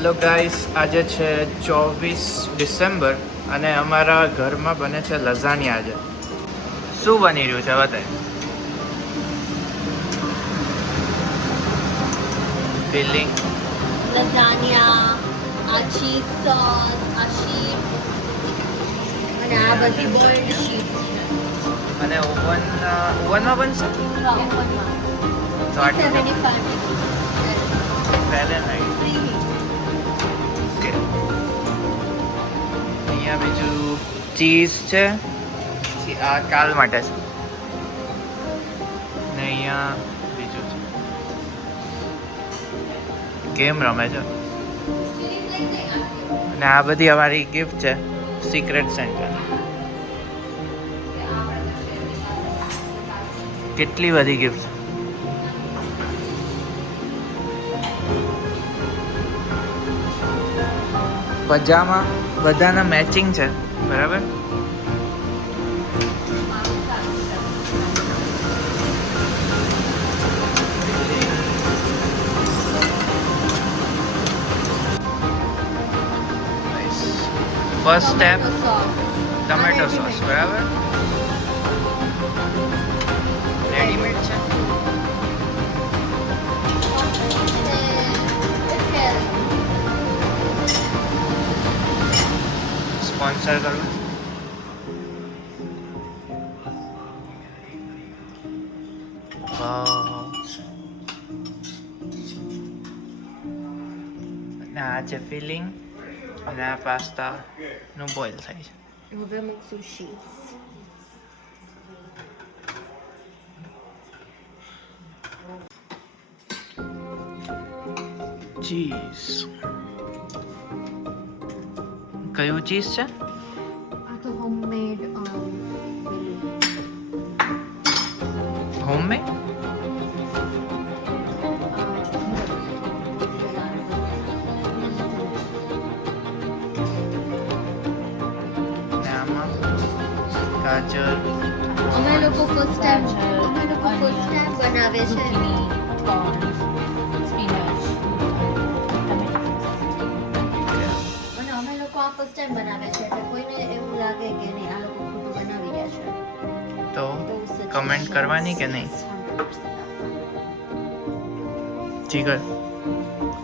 Hello guys, આજે છે 24 December અને અમારા ઘરમાં બને છે લઝાનિયા. આજે શું બની રહ્યું છે બતાય? ફિલિંગ લઝાનિયા, આ ચીઝ સોસ, આ શીટ અને આ બધી બોઇલ્ડ શીટ અને ઓવનમાં બનશે તો આટલું ફેરનહાઇટ. અહીંયા બીજું ચીઝ છે, આ કાલ માટે છે. ને અહીંયા બીજું છે, ગેમ રમે છે. અને આ બધી અમારી ગિફ્ટ છે સિક્રેટ સેન્ટા. કેટલી બધી ગિફ્ટ. પજામા બધાના મેચિંગ છે, બરાબર. ફર્સ્ટ સ્ટેપ ટમેટો સોસ, બરાબર. રેડીમેડ છે. સ્પોન્સર કરવું. અને આ છે ફિલિંગ અને આ પાસ્તા નું બોઇલ થાય છે. હવે મૂકશું શીટ્સ. ચીઝ. કયું ચીઝ છે? આ તો હોમમેડ હોમમેડ. ગાજર. અમે લોકો ફર્સ્ટ ટાઈમ બનાવે છે. અને અમે લોકો આ ફર્સ્ટ ટાઈમ બનાવે છે એટલે કોઈને એવું લાગે કે નહીં આ લોકો ખોટું બનાવી રહ્યા છે તો કમેન્ટ કરવાની કે નહીં? જીગર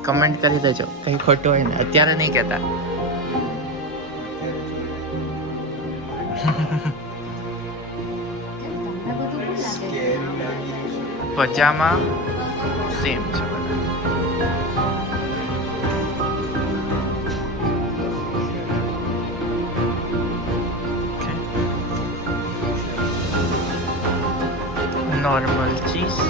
કમેન્ટ કરી દેજો કંઈ ખોટું હોય ને, અત્યારે નહીં કહેતા. પજામા સેમ છે. Normal cheese.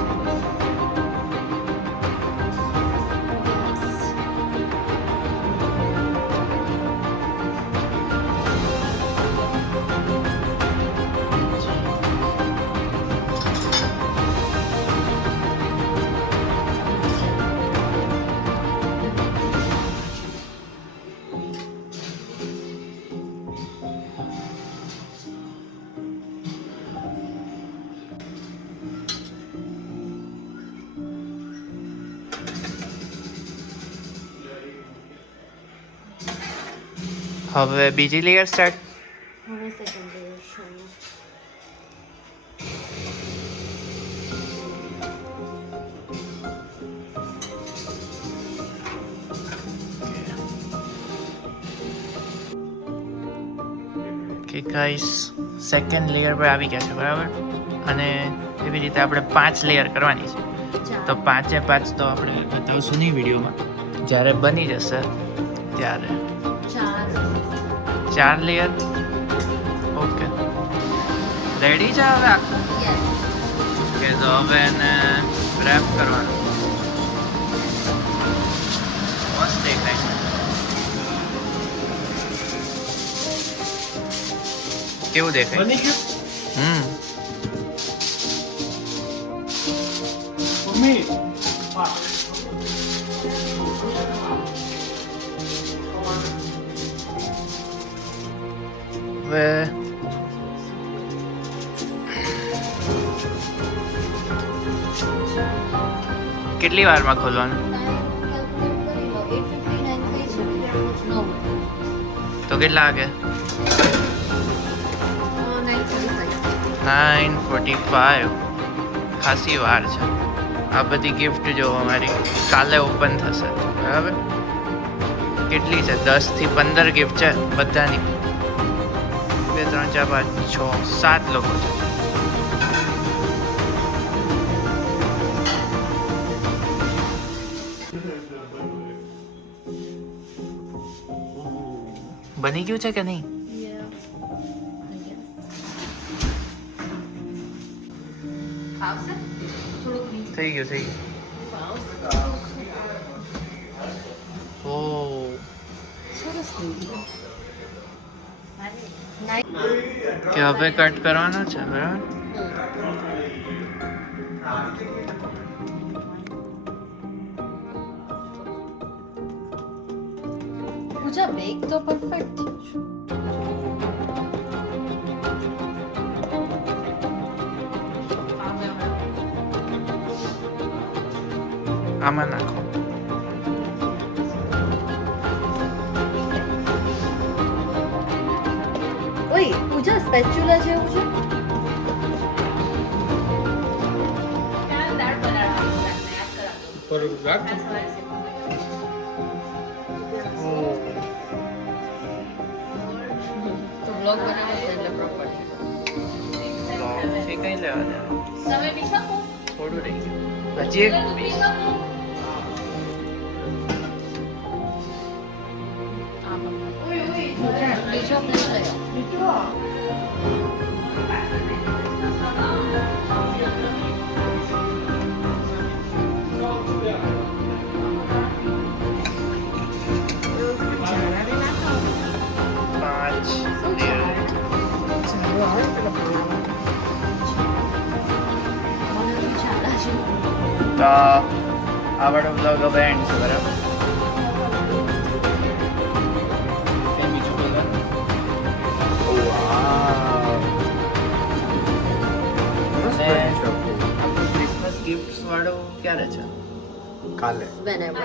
હવે બીજી લેયર સ્ટાર્ટ. હવે સેકન્ડ લેયર છે. કે ગાઈસ સેકન્ડ લેયર પર આવી ગયા છે, બરાબર. અને એવી રીતે આપણે 5 લેયર કરવાની છે. તો 5 એ 5 તો આપણે બતાવશું નહીં વિડીયોમાં, જ્યારે બની જશે ત્યારે. 4 લેયર. ઓકે, રેડી છે હવે આખું. કે તો હવે એને રેપ કરવાનું. મસ્ત દેખાય છે. કેવું દેખાય? બની ગયું મમ્મી. વાહ. હવે કેટલી વારમાં ખોલવાનું? ટાઈમ કેલ્ક્યુલેટ કરી લો. 8:59 થઈ તો કેટલા વાગે? 9:45. ખાસી વાર છે. આ બધી ગિફ્ટ જો અમારી કાલે ઓપન થશે, બરાબર? કેટલી છે? 10 થી 15 ગિફ્ટ છે બધાની. 2 3 4 5 6 7 લોકો છે. બની ગયું છે કે નહીં? થઈ ગયું. ઓ કે હવે કટ કરવાનો છે, બરાબર? પૂજા બેક તો પરફેક્ટ છે. આમાં નાખો. ઓય પૂજા સ્પેચ્યુલા જેવું છે. તો બ્લોગ બનાવે છે એટલે પ્રોપર. છે કઈ લેવા દે. થોડું રહી ગયું. હજી એક piece. બીજો પ્લેટ લયો. પાંચ તો આ વાળો બ્લોગ હવે એન્ડ છે, બરાબર? કઈ બીજું બોલવાનું? ક્રિસમસ ગિફ્ટ વાળો ક્યારે છે? કાલે Whenever.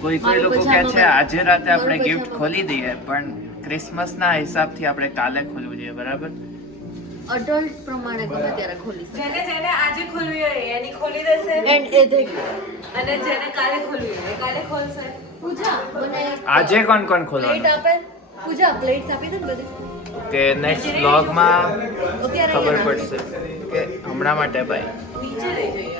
કોઈ મારું લોકો કહે પજામા છે આજે રાતે આપણે મારું ગિફ્ટ પજામા. ખોલી દઈએ, પણ ક્રિસમસના હિસાબથી આપણે કાલે ખોલવું જોઈએ, બરાબર? અડલ્ટ પ્રમાણે ગમે ત્યારે ખોલી જેને શકે. જેને આજે ખોલવી હોય એની ખોલી દેશે એન્ડ એ દેખ અને જેને કાલે ખોલવી હોય એ કાલે ખોલશે. પૂજા મને આજે કોણ કોણ પ્લેટ ખોલવાનું આપે. પૂજા પ્લેટ્સ આપી દે ને બધી. કે નેક્સ્ટ બ્લોગમાં અત્યારે ખબર અહીંયા પડશે કે હમણાં માટે ભાઈ નીચે લઈ જઈએ.